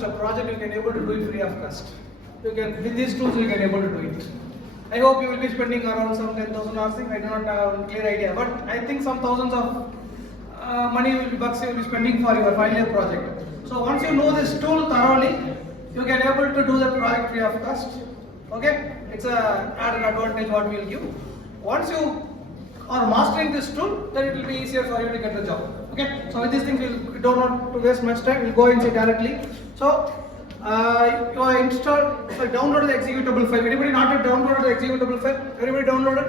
just a project, you can able to do it free of cost. You can, with these tools you can able to do it. I hope you will be spending around some 10,000 or something. I do not have a clear idea, but I think some thousands of bucks you will be spending for your final year project. So once you know this tool thoroughly, you can able to do the project free of cost. Okay, it's a added advantage what we will give. Once you are mastering this tool, then it will be easier for you to get the job. Okay, so with these things we don't want to waste much time. We'll go inside directly. So you download the executable file. Anybody not yet downloaded the executable file? Everybody downloaded?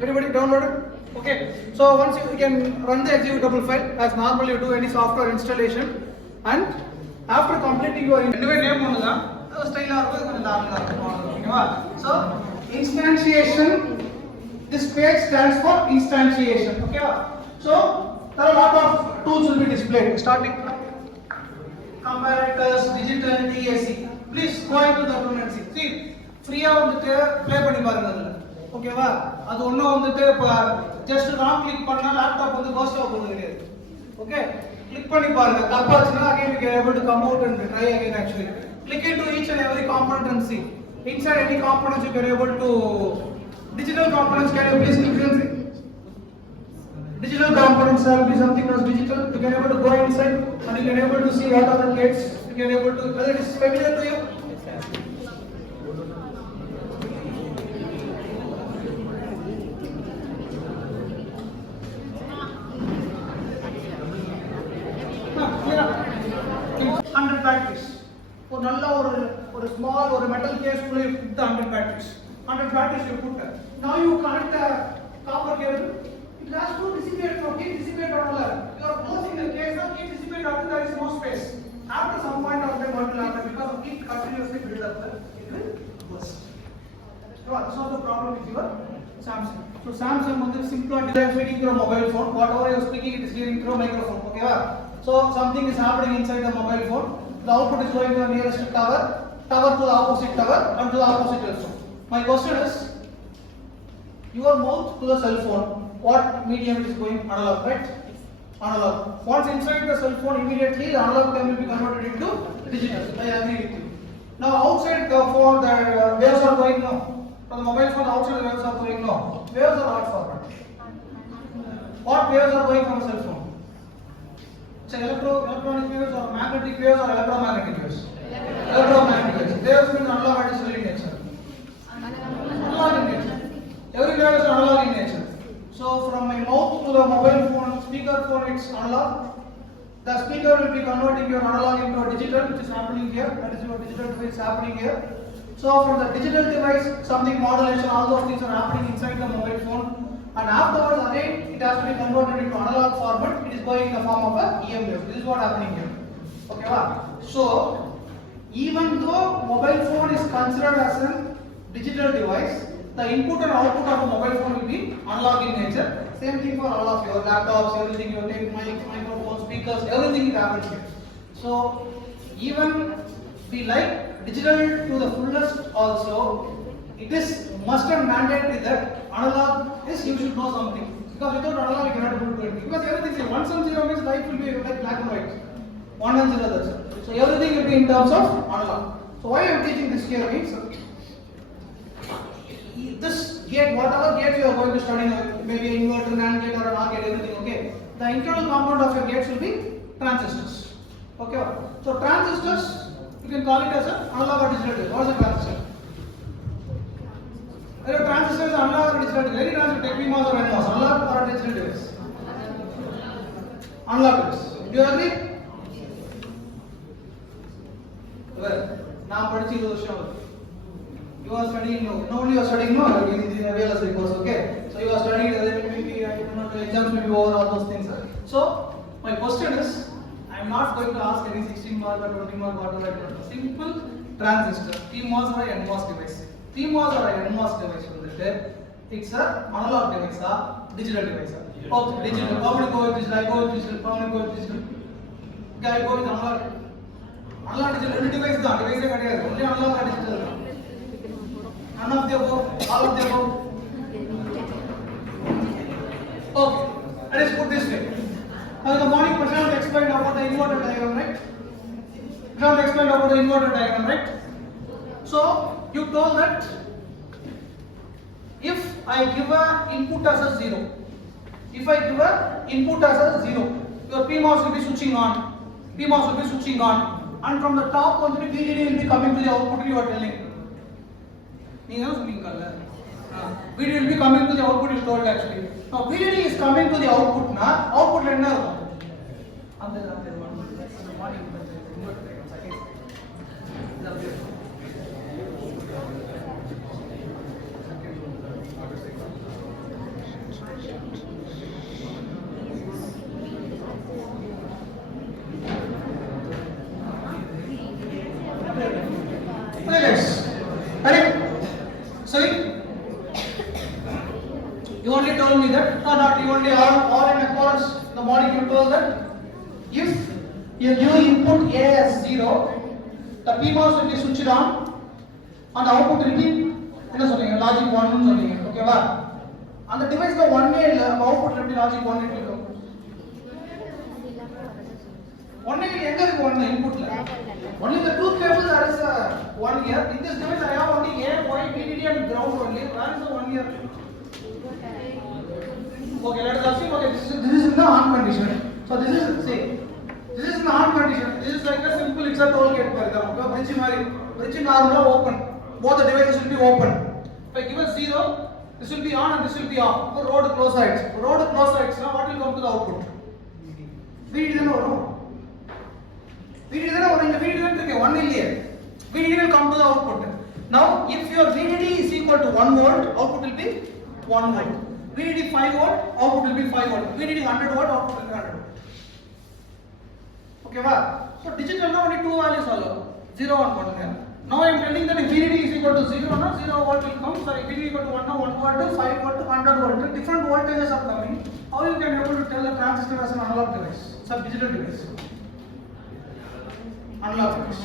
Everybody downloaded? Okay. So once you can run the executable file as normally you do any software installation, and after completing your so instantiation. This page stands for instantiation. Okay. So there are a lot of tools will be displayed. Starting comparators, digital, DAC. Please go into the tool and see. See, free play பண்ணி பாருங்க அதுல. ஓகேவா? அது ஒண்ணு just wrong click பண்ணா laptop burst ஆக போகுது கிடையாது. Okay? Click பண்ணி பாருங்க. தப்பாச்சுனா again we can able to come out and try again actually. Click into each and every component and see. Inside any components you can able to digital components, can you please click and see? Digital components will be something as digital. You can able to go inside and you can able to see what are the gates. You can able to, whether it is familiar to you. Yeah. 100 batteries. So nalla or a small or a metal case full you put the 100 batteries. 100 batteries you put there. Now you connect the copper cable. It has to dissipate from heat dissipate or other. You are closing the case, now heat dissipate after there is no space. After some point of time what will happen? Because of heat continuously build up, it will burst. So that's not the problem with your Samsung. So Samsung is simply feeding through a mobile phone. Whatever you are speaking, it is hearing through a microphone. Okay? So something is happening inside the mobile phone. The output is going to the nearest tower to the opposite tower, and to the opposite also. My question is, your mouth to the cell phone, what medium is going? Analog, right? Analog. Once inside the cell phone, immediately the analog can be converted into digital. I agree with you. Now outside the phone, the waves are going now. From the mobile phone, outside the waves are going now. Waves are not forward. What waves are going from the cell phone? It's electronic waves or magnetic waves or electromagnetic waves? Electromagnetic waves. Waves means analog and digital in nature. Analog in nature. Every wave is analog in nature. So from my mouth to the mobile phone, speaker phone, it's analog. The speaker will be converting your analog into a digital, which is happening here. That is your digital device happening here. So from the digital device, something modulation, all those things are happening inside the mobile phone. And afterwards, again, it has to be converted into analog format. It is going in the form of a EM wave. This is what happening here. Okay, so even though mobile phone is considered as a digital device, the input and output of a mobile phone will be analog in nature. Same thing for all of your laptops, everything, your tape, microphone, speakers, everything happens here. So even we like digital to the fullest also, it is must and mandatory that analog is you should know something. Because without analog you cannot do anything. Because everything is 1 and 0 means life will be like black and white. 1 and 0 that's it. So everything will be in terms of analog. So why I am teaching this here means this gate, whatever gate you are going to study, maybe inverter, NAND gate or an OR gate, everything, okay. The internal component of your gates will be transistors. Okay. So transistors, you can call it as an analog or digital device. What is a transistor? A transistor is analog or digital device. Any transistor, take PMOS or NMOS, analog or a digital device? Analog device. Do you agree? Well, now you are studying, not only you are studying, no, in Vlsi course, okay. So you are studying, maybe the exams may be over, all those things. So my question is, I am not going to ask any 16 mark or 20 mark whatever. Simple transistor, PMOS or NMOS device. PMOS or NMOS device, it's a analog device, digital device. Okay, digital. How many go with digital? I go with digital. How many go with digital? Okay, I go with analog. Analog digital. Only device da. Device is only analog or digital. None of the above. All of the above. Okay. Let us put this way. Now in the morning, Prashant explained about the inverter diagram, right? You have explained about the inverter diagram, right? So you told that if I give a input as a 0, if I give a input as a 0, your PMOS will be switching on, PMOS will be switching on, and from the top one, the VDD will be coming to the output. You are telling. VDD will be coming to the output. You told actually. Now VDD is coming to the output. Now output render. You only told me that, or not, you only all in accordance, the morning you told that if you give input A as 0, the PMOS will be switched on and the output will be logic 1, okay? And the device the 1 way output will be logic 1 it will come. 1 input. Only the two cables there is 1 here. In this device I have only A, Y, VDD and ground only. Where is the 1 here? Okay, let us assume this is in the on condition. So this is this is in the on condition. This is like a simple it's a toll gate for example. Bridge normal open. Both the devices will be open. If I give a 0, this will be on and this will be off. So road close sides. Now what will come to the output? VDD no. VDD 1 million. VDD will come to the output. Now if your VDD is equal to 1 volt, output will be 1 volt. VDD 5 volt, output will be 5 volt. VDD 100 volt, output will be 100 volt. Okay, wow. So digital now only two values follow, 0 and 1 here. Now I am telling that if VDD is equal to 0, now 0 volt will come. Sorry, VDD equal to 1 volt, 5 volt, 100 volt. Different voltages are coming. How you can able to tell the transistor as an analog device, sub digital device, analog device.